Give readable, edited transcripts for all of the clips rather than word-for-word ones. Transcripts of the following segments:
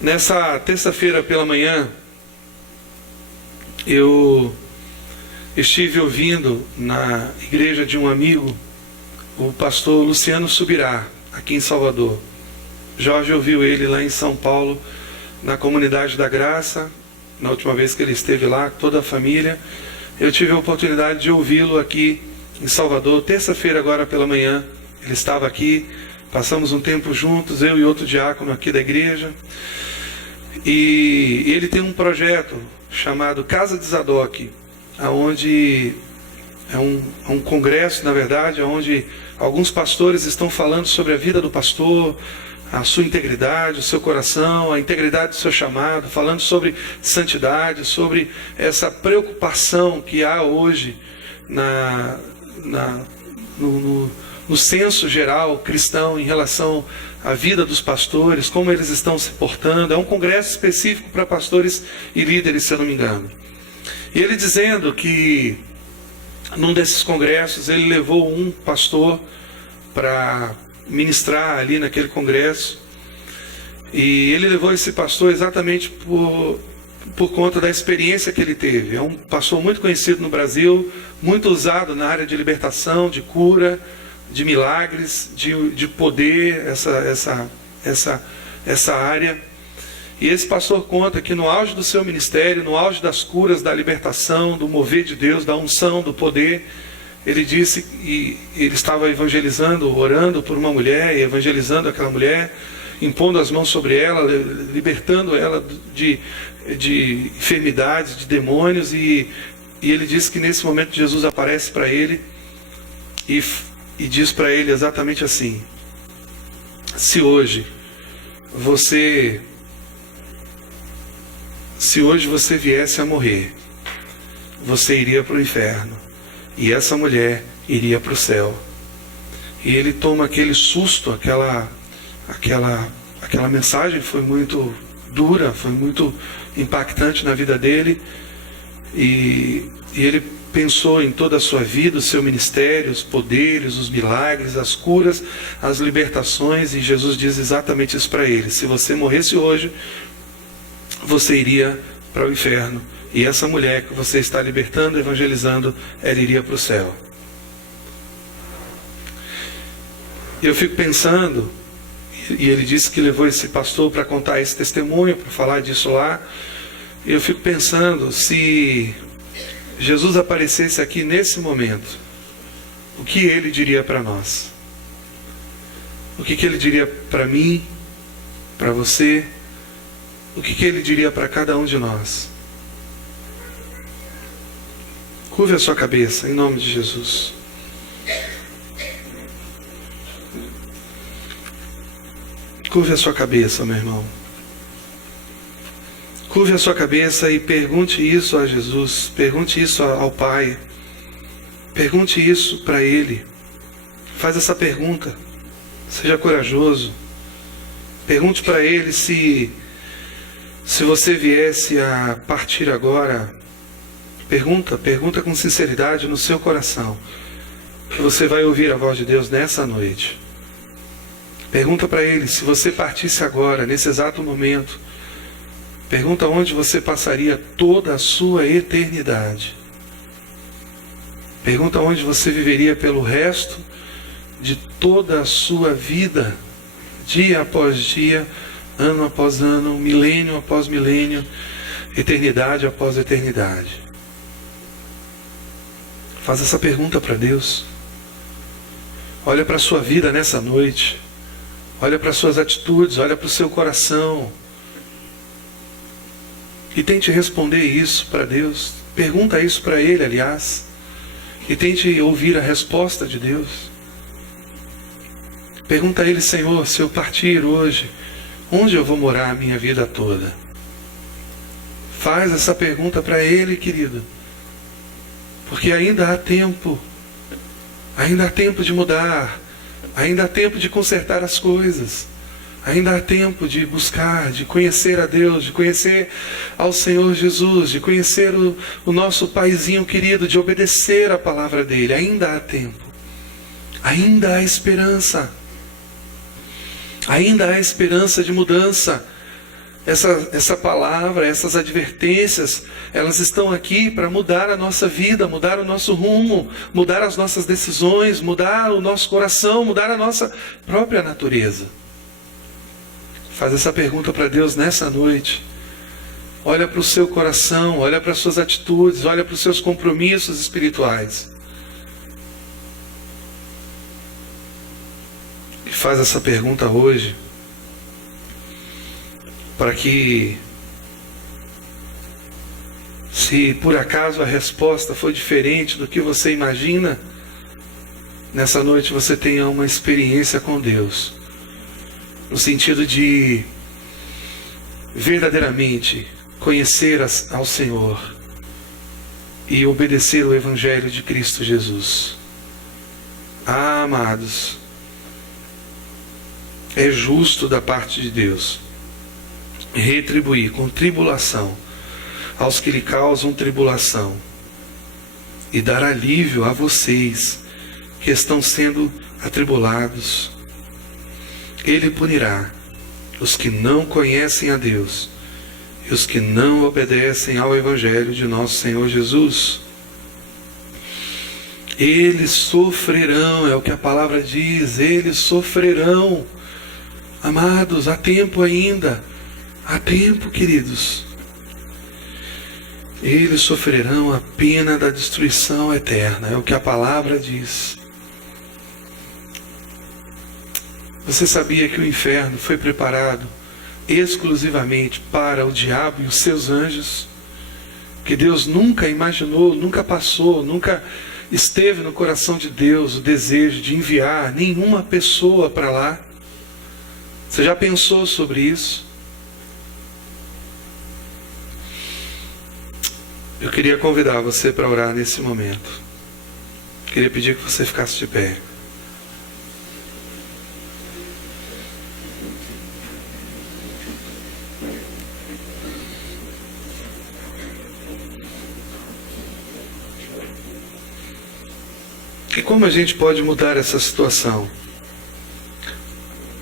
Nessa terça-feira pela manhã, eu estive ouvindo na igreja de um amigo, o pastor Luciano Subirá, aqui em Salvador. Jorge ouviu ele lá em São Paulo, na Comunidade da Graça, na última vez que ele esteve lá, toda a família. Eu tive a oportunidade de ouvi-lo aqui em Salvador, terça-feira agora pela manhã. Ele estava aqui, passamos um tempo juntos, eu e outro diácono aqui da igreja. E ele tem um projeto chamado Casa de Zadok, onde é um congresso, na verdade, onde alguns pastores estão falando sobre a vida do pastor, a sua integridade, o seu coração, a integridade do seu chamado, falando sobre santidade, sobre essa preocupação que há hoje no senso geral cristão em relação à vida dos pastores, como eles estão se portando. É um congresso específico para pastores e líderes, se eu não me engano. E ele dizendo que num desses congressos ele levou um pastor para ministrar ali naquele congresso, e ele levou esse pastor exatamente por conta da experiência que ele teve. É um pastor muito conhecido no Brasil, muito usado na área de libertação, de cura, de milagres, de poder, essa área. E esse pastor conta que no auge do seu ministério, no auge das curas, da libertação, do mover de Deus, da unção, do poder, ele disse, e ele estava evangelizando, orando por uma mulher, e evangelizando aquela mulher, impondo as mãos sobre ela, libertando ela de enfermidades, de demônios, e ele disse que nesse momento Jesus aparece para ele e diz para ele exatamente assim: se hoje você viesse a morrer, você iria para o inferno, e essa mulher iria para o céu. E ele toma aquele susto, aquela mensagem foi muito dura, foi muito impactante na vida dele, e ele pensou em toda a sua vida, o seu ministério, os poderes, os milagres, as curas, as libertações, e Jesus diz exatamente isso para ele: se você morresse hoje, você iria para o inferno, e essa mulher que você está libertando, evangelizando, ela iria para o céu. E eu fico pensando, e ele disse que levou esse pastor para contar esse testemunho, para falar disso lá, e eu fico pensando, se Jesus aparecesse aqui nesse momento, o que ele diria para nós? O que ele diria para mim, para você? O que ele diria para cada um de nós? Curve a sua cabeça, em nome de Jesus. Curve a sua cabeça, meu irmão. Curve a sua cabeça e pergunte isso a Jesus. Pergunte isso ao Pai. Pergunte isso para Ele. Faz essa pergunta. Seja corajoso. Pergunte para Ele se você viesse a partir agora. Pergunta com sinceridade no seu coração, que você vai ouvir a voz de Deus nessa noite. Pergunta para Ele, se você partisse agora, nesse exato momento, pergunta onde você passaria toda a sua eternidade. Pergunta onde você viveria pelo resto de toda a sua vida, dia após dia, ano após ano, milênio após milênio, eternidade após eternidade. Faz essa pergunta para Deus. Olha para a sua vida nessa noite. Olha para as suas atitudes, olha para o seu coração. E tente responder isso para Deus. Pergunta isso para Ele, aliás. E tente ouvir a resposta de Deus. Pergunta a Ele: Senhor, se eu partir hoje, onde eu vou morar a minha vida toda? Faz essa pergunta para Ele, querido. Porque ainda há tempo. Ainda há tempo de mudar. Ainda há tempo de consertar as coisas. Ainda há tempo de buscar, de conhecer a Deus, de conhecer ao Senhor Jesus, de conhecer o nosso Paizinho querido, de obedecer a palavra dEle. Ainda há tempo. Ainda há esperança. Ainda há esperança de mudança. Essa palavra, essas advertências, elas estão aqui para mudar a nossa vida, mudar o nosso rumo, mudar as nossas decisões, mudar o nosso coração, mudar a nossa própria natureza. Faz essa pergunta para Deus nessa noite. Olha para o seu coração, olha para as suas atitudes, olha para os seus compromissos espirituais. E faz essa pergunta hoje, para que, se por acaso a resposta for diferente do que você imagina, nessa noite você tenha uma experiência com Deus, no sentido de verdadeiramente conhecer ao Senhor e obedecer o Evangelho de Cristo Jesus. Ah, amados, é justo da parte de Deus retribuir com tribulação aos que lhe causam tribulação e dar alívio a vocês que estão sendo atribulados. Ele punirá os que não conhecem a Deus e os que não obedecem ao Evangelho de nosso Senhor Jesus. Eles sofrerão, é o que a palavra diz, eles sofrerão. Amados, há tempo ainda. Há tempo, queridos. Eles sofrerão a pena da destruição eterna, é o que a palavra diz. Você sabia que o inferno foi preparado exclusivamente para o diabo e os seus anjos? Que Deus nunca imaginou, nunca passou, nunca esteve no coração de Deus o desejo de enviar nenhuma pessoa para lá? Você já pensou sobre isso? Eu queria convidar você para orar nesse momento. Queria pedir que você ficasse de pé. E como a gente pode mudar essa situação?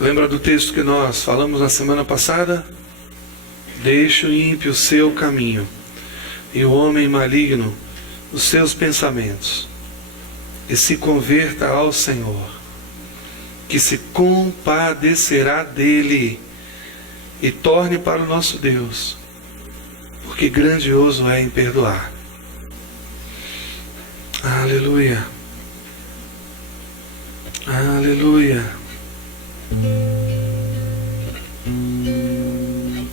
Lembra do texto que nós falamos na semana passada? Deixe o ímpio o seu caminho e o homem maligno os seus pensamentos, e se converta ao Senhor, que se compadecerá dele, e torne para o nosso Deus, porque grandioso é em perdoar. Aleluia. Aleluia.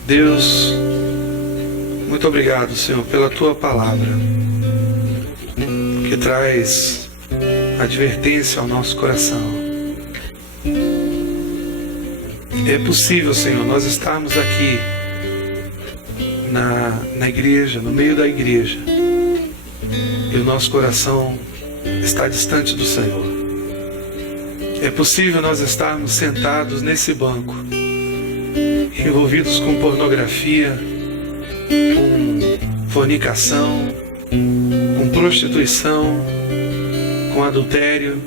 Deus, muito obrigado, Senhor, pela Tua palavra, que traz advertência ao nosso coração. É possível, Senhor, nós estarmos aqui na igreja, no meio da igreja, e o nosso coração está distante do Senhor. É possível nós estarmos sentados nesse banco, envolvidos com pornografia, com fornicação, com prostituição, com adultério.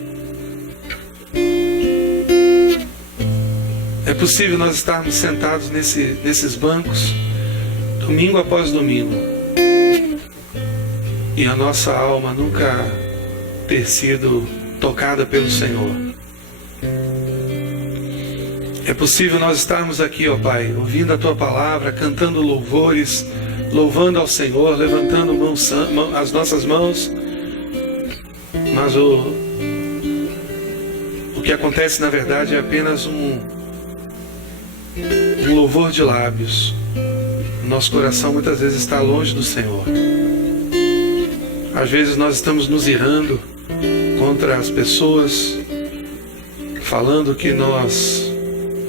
É possível nós estarmos sentados nesses bancos, domingo após domingo, e a nossa alma nunca ter sido tocada pelo Senhor. É possível nós estarmos aqui, ó Pai, ouvindo a Tua palavra, cantando louvores, louvando ao Senhor, levantando as nossas mãos, mas o que acontece na verdade é apenas um louvor de lábios. Nosso coração muitas vezes está longe do Senhor. Às vezes nós estamos nos irando contra as pessoas, falando que nós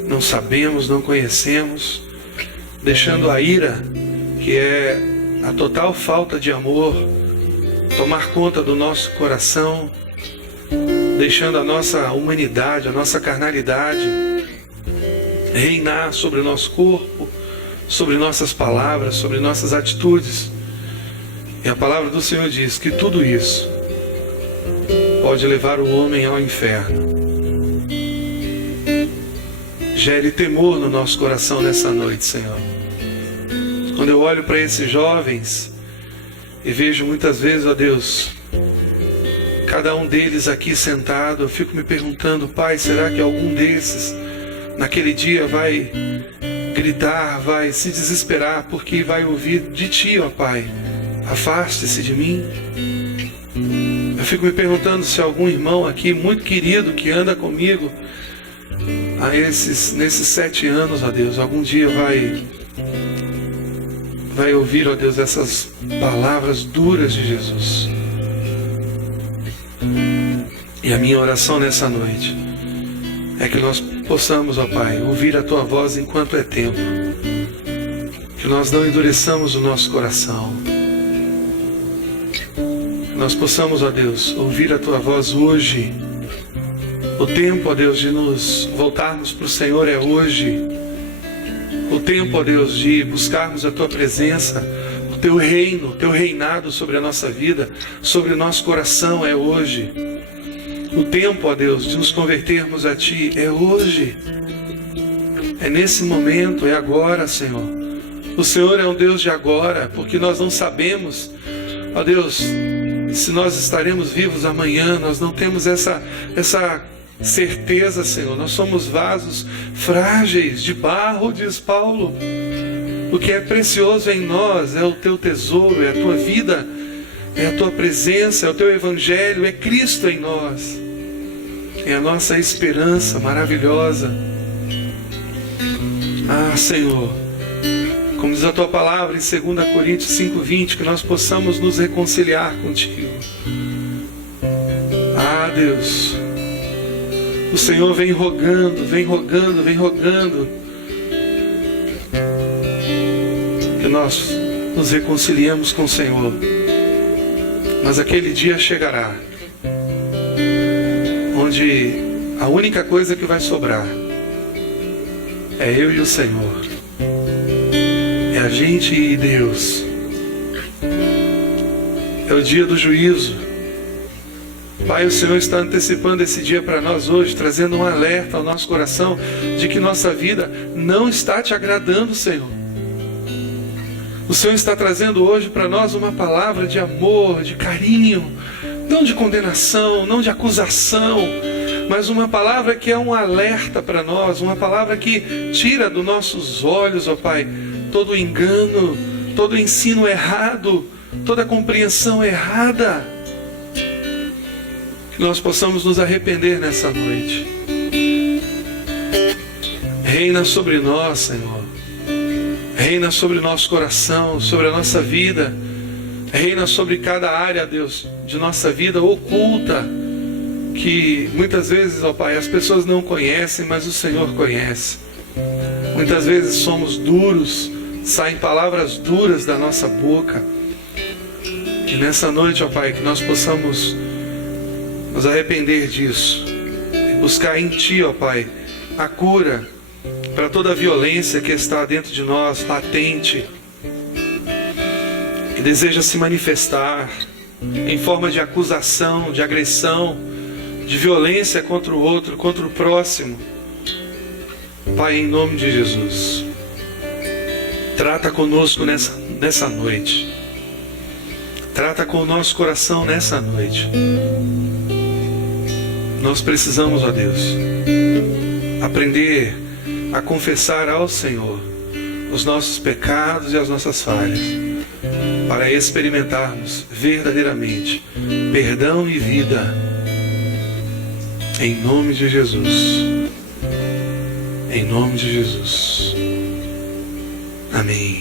não sabemos, não conhecemos, deixando a ira, que é a total falta de amor, tomar conta do nosso coração, deixando a nossa humanidade, a nossa carnalidade reinar sobre o nosso corpo, sobre nossas palavras, sobre nossas atitudes. E a palavra do Senhor diz que tudo isso pode levar o homem ao inferno. gere temor no nosso coração nessa noite, Senhor. Quando eu olho para esses jovens e vejo muitas vezes, ó Deus, cada um deles aqui sentado, eu fico me perguntando, Pai, será que algum desses naquele dia vai gritar, vai se desesperar porque vai ouvir de Ti, ó Pai, afaste-se de mim? Eu fico me perguntando se algum irmão aqui muito querido que anda comigo nesses 7 anos, ó Deus, algum dia vai ouvir, ó Deus, essas palavras duras de Jesus. E a minha oração nessa noite é que nós possamos, ó Pai, ouvir a Tua voz enquanto é tempo, que nós não endureçamos o nosso coração, que nós possamos, ó Deus, ouvir a Tua voz hoje. O tempo, ó Deus, de nos voltarmos para o Senhor é hoje. O tempo, ó Deus, de buscarmos a Tua presença, o Teu reino, o Teu reinado sobre a nossa vida, sobre o nosso coração é hoje. O tempo, ó Deus, de nos convertermos a Ti é hoje. É nesse momento, é agora, Senhor. O Senhor é um Deus de agora, porque nós não sabemos, ó Deus, se nós estaremos vivos amanhã. Nós não temos essa certeza, Senhor. Nós somos vasos frágeis de barro, diz Paulo. O que é precioso em nós é o Teu tesouro, é a Tua vida, é a Tua presença, é o Teu Evangelho, é Cristo em nós. É a nossa esperança maravilhosa. Ah, Senhor, como diz a Tua palavra em 2 Coríntios 5:20, que nós possamos nos reconciliar contigo. Ah, Deus, o Senhor vem rogando, vem rogando, vem rogando que nós nos reconciliemos com o Senhor. Mas aquele dia chegará onde a única coisa que vai sobrar é eu e o Senhor, é a gente e Deus. É o dia do juízo. Pai, o Senhor está antecipando esse dia para nós hoje, trazendo um alerta ao nosso coração de que nossa vida não está Te agradando, Senhor. O Senhor está trazendo hoje para nós uma palavra de amor, de carinho, não de condenação, não de acusação, mas uma palavra que é um alerta para nós, uma palavra que tira dos nossos olhos, ó Pai, todo engano, todo ensino errado, toda compreensão errada. Que nós possamos nos arrepender nessa noite. Reina sobre nós, Senhor. Reina sobre o nosso coração, sobre a nossa vida. Reina sobre cada área, Deus, de nossa vida oculta, que muitas vezes, ó Pai, as pessoas não conhecem, mas o Senhor conhece. Muitas vezes somos duros, saem palavras duras da nossa boca. Que nessa noite, ó Pai, que nós possamos nos arrepender disso e buscar em Ti, ó Pai, a cura para toda a violência que está dentro de nós, latente, que deseja se manifestar em forma de acusação, de agressão, de violência contra o outro, contra o próximo. Pai, em nome de Jesus, trata conosco nessa noite. Trata com o nosso coração nessa noite. Nós precisamos, ó Deus, aprender a confessar ao Senhor os nossos pecados e as nossas falhas, para experimentarmos verdadeiramente perdão e vida, em nome de Jesus. Em nome de Jesus. Amém.